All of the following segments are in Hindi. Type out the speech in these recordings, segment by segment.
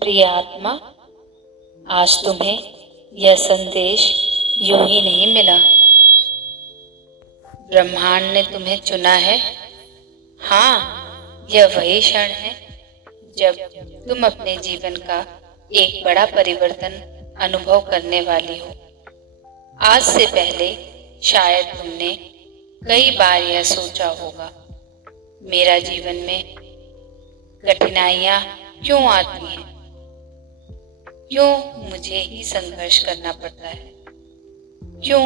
प्रिय आत्मा, आज तुम्हें यह संदेश यूं ही नहीं मिला। ब्रह्मांड ने तुम्हें चुना है। हाँ, यह वही क्षण है जब तुम अपने जीवन का एक बड़ा परिवर्तन अनुभव करने वाली हो। आज से पहले शायद तुमने कई बार यह सोचा होगा, मेरा जीवन में कठिनाइयाँ क्यों आती हैं? क्यों मुझे ही संघर्ष करना पड़ता है? क्यों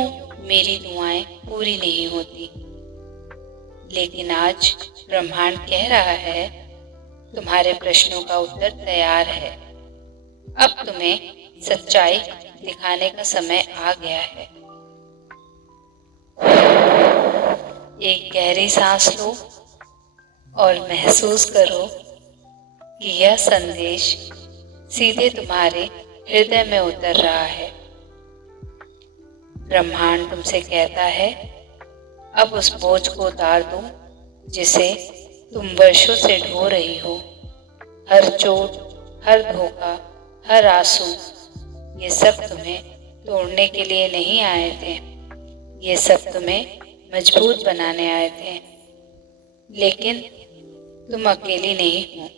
मेरी दुआएं पूरी नहीं होती? लेकिन आज ब्रह्मांड कह रहा है, तुम्हारे प्रश्नों का उत्तर तैयार है। अब तुम्हें सच्चाई दिखाने का समय आ गया है। एक गहरी सांस लो और महसूस करो कि यह संदेश सीधे तुम्हारे हृदय में उतर रहा है। ब्रह्मांड तुमसे कहता है, अब उस बोझ को उतार दो जिसे तुम वर्षों से ढो रही हो। हर चोट, हर धोखा, हर आंसू, ये सब तुम्हें तोड़ने के लिए नहीं आए थे। ये सब तुम्हें मजबूत बनाने आए थे। लेकिन तुम अकेली नहीं हो।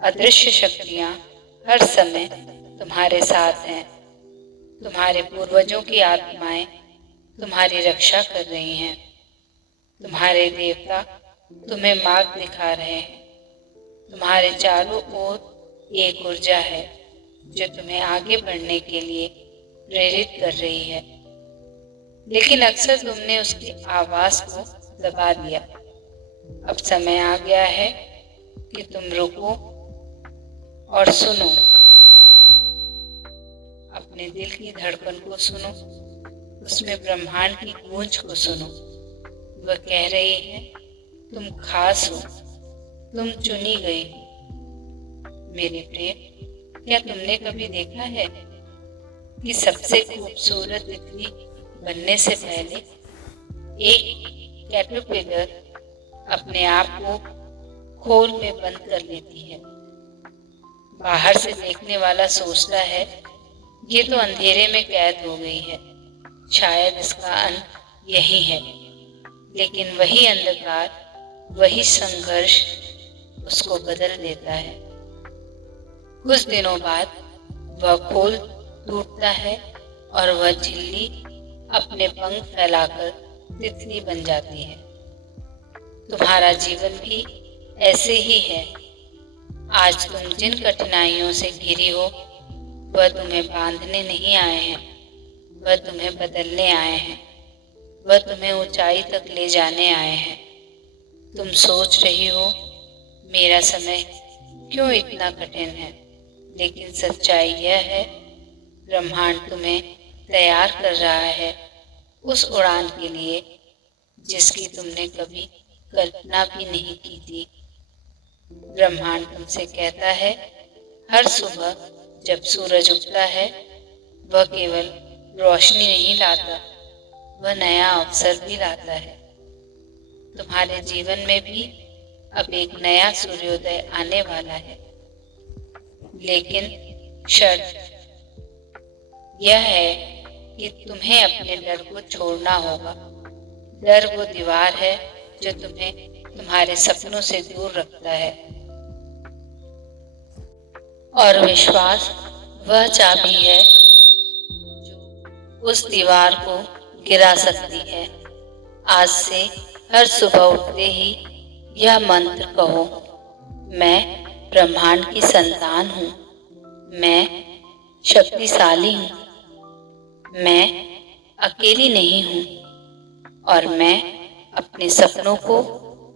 अदृश्य शक्तियां हर समय तुम्हारे साथ हैं। तुम्हारे पूर्वजों की आत्माएं तुम्हारी रक्षा कर रही हैं। तुम्हारे देवता तुम्हें मार्ग दिखा रहे हैं। तुम्हारे चारों ओर एक ऊर्जा है जो तुम्हें आगे बढ़ने के लिए प्रेरित कर रही है। लेकिन अक्सर तुमने उसकी आवाज को दबा दिया। अब समय आ गया है कि तुम रुको और सुनो। अपने दिल की धड़कन को सुनो, उसमें ब्रह्मांड की गूंज को सुनो। वह कह रही है, तुम खास हो, तुम चुनी गई हो। मेरे प्रिय, क्या तुमने कभी देखा है कि सबसे खूबसूरत तितली बनने से पहले एक कैटरपिलर अपने आप को खोल में बंद कर लेती है? बाहर से देखने वाला सोचता है, ये तो अंधेरे में कैद हो गई है, शायद इसका अंत यही है। लेकिन वही अंधकार, वही संघर्ष उसको बदल देता है। कुछ दिनों बाद वह खोल टूटता है और वह झिल्ली अपने पंख फैलाकर तितली बन जाती है। तुम्हारा जीवन भी ऐसे ही है। आज तुम जिन कठिनाइयों से घिरी हो, वह तुम्हें बांधने नहीं आए हैं, वह तुम्हें बदलने आए हैं। वह तुम्हें ऊंचाई तक ले जाने आए हैं। तुम सोच रही हो, मेरा समय क्यों इतना कठिन है? लेकिन सच्चाई यह है, ब्रह्मांड तुम्हें तैयार कर रहा है उस उड़ान के लिए जिसकी तुमने कभी कल्पना भी नहीं की थी। ब्रह्मांड तुमसे कहता है, हर सुबह जब सूरज उगता है, वह केवल रोशनी नहीं लाता, वह नया अवसर भी लाता है। तुम्हारे जीवन में भी अब एक नया सूर्योदय आने वाला है। लेकिन शर्त यह है कि तुम्हें अपने डर को छोड़ना होगा। डर वो दीवार है जो तुम्हें तुम्हारे सपनों से दूर रखता है, और विश्वास वह चाबी है जो उस दीवार को गिरा सकती है। आज से हर सुबह उठते ही यह मंत्र कहो, मैं ब्रह्मांड की संतान हूँ, मैं शक्तिशाली हूँ, मैं अकेली नहीं हूँ, और मैं अपने सपनों को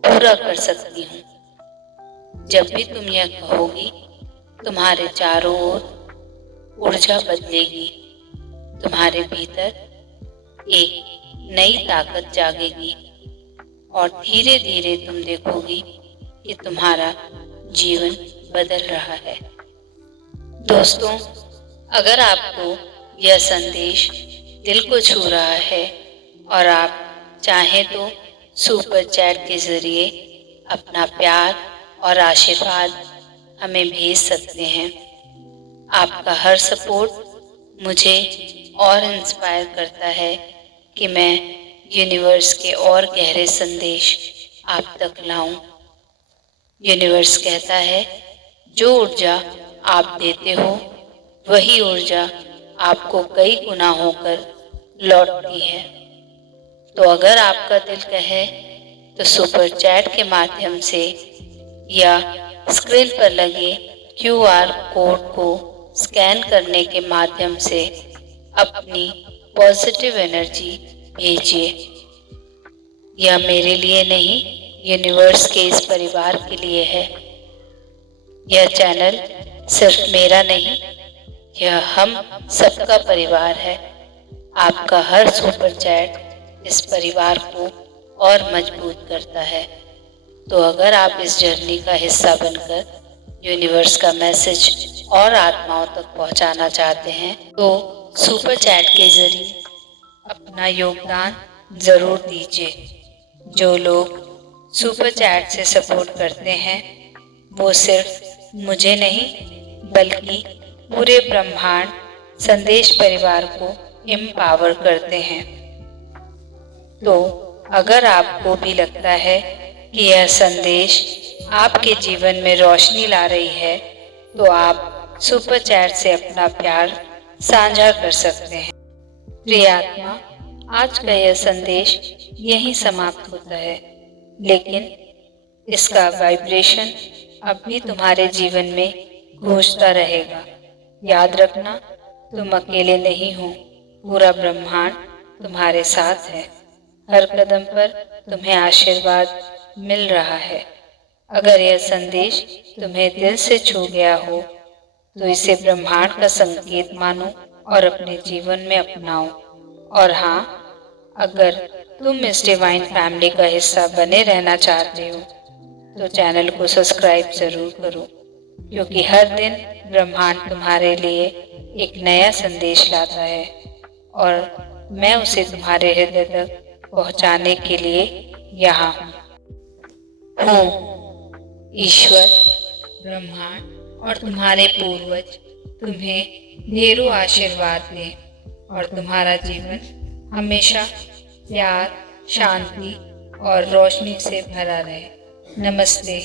पूरा कर सकती हूँ। जब भी तुम यह कहोगी, तुम्हारे चारों ओर ऊर्जा बदलेगी। तुम्हारे भीतर एक नई ताकत जागेगी और धीरे धीरे तुम देखोगी कि तुम्हारा जीवन बदल रहा है। दोस्तों, अगर आपको यह संदेश दिल को छू रहा है और आप चाहें तो सुपर चैट के जरिए अपना प्यार और आशीर्वाद हमें भेज सकते हैं। आपका हर सपोर्ट मुझे और इंस्पायर करता है कि मैं यूनिवर्स के और गहरे संदेश आप तक लाऊं। यूनिवर्स कहता है, जो ऊर्जा आप देते हो वही ऊर्जा आपको कई गुना होकर लौटती है। तो अगर आपका दिल कहे तो सुपर चैट के माध्यम से या स्क्रीन पर लगे QR कोड को स्कैन करने के माध्यम से अपनी पॉजिटिव एनर्जी भेजिए। यह मेरे लिए नहीं, यूनिवर्स के इस परिवार के लिए है। यह चैनल सिर्फ मेरा नहीं, यह हम सबका परिवार है। आपका हर सुपर चैट इस परिवार को और मजबूत करता है। तो अगर आप इस जर्नी का हिस्सा बनकर यूनिवर्स का मैसेज और आत्माओं तक पहुंचाना चाहते हैं तो सुपर चैट के जरिए अपना योगदान जरूर दीजिए। जो लोग सुपर चैट से सपोर्ट करते हैं वो सिर्फ मुझे नहीं बल्कि पूरे ब्रह्मांड संदेश परिवार को एम्पावर करते हैं। तो अगर आपको भी लगता है कि यह संदेश आपके जीवन में रोशनी ला रही है तो आप सुपर चैट से अपना प्यार साझा कर सकते हैं। प्रिय आत्मा, आज का यह संदेश यहीं समाप्त होता है, लेकिन इसका वाइब्रेशन अब भी तुम्हारे जीवन में गूंजता रहेगा। याद रखना, तुम अकेले नहीं हो, पूरा ब्रह्मांड तुम्हारे साथ है। हर कदम पर तुम्हें आशीर्वाद मिल रहा है। अगर यह संदेश तुम्हें दिल से छू गया हो तो इसे ब्रह्मांड का संकेत मानो और अपने जीवन में अपनाओ। और हाँ, अगर तुम इस डिवाइन फैमिली का हिस्सा बने रहना चाहते हो तो चैनल को सब्सक्राइब जरूर करो, क्योंकि हर दिन ब्रह्मांड तुम्हारे लिए एक नया संदेश लाता है और मैं उसे तुम्हारे हृदय तक पहुंचाने के लिए यहाँ हूँ। ईश्वर, ब्रह्मांड और तुम्हारे पूर्वज तुम्हें ढेरों आशीर्वाद दें और तुम्हारा जीवन हमेशा प्यार, शांति और रोशनी से भरा रहे। नमस्ते।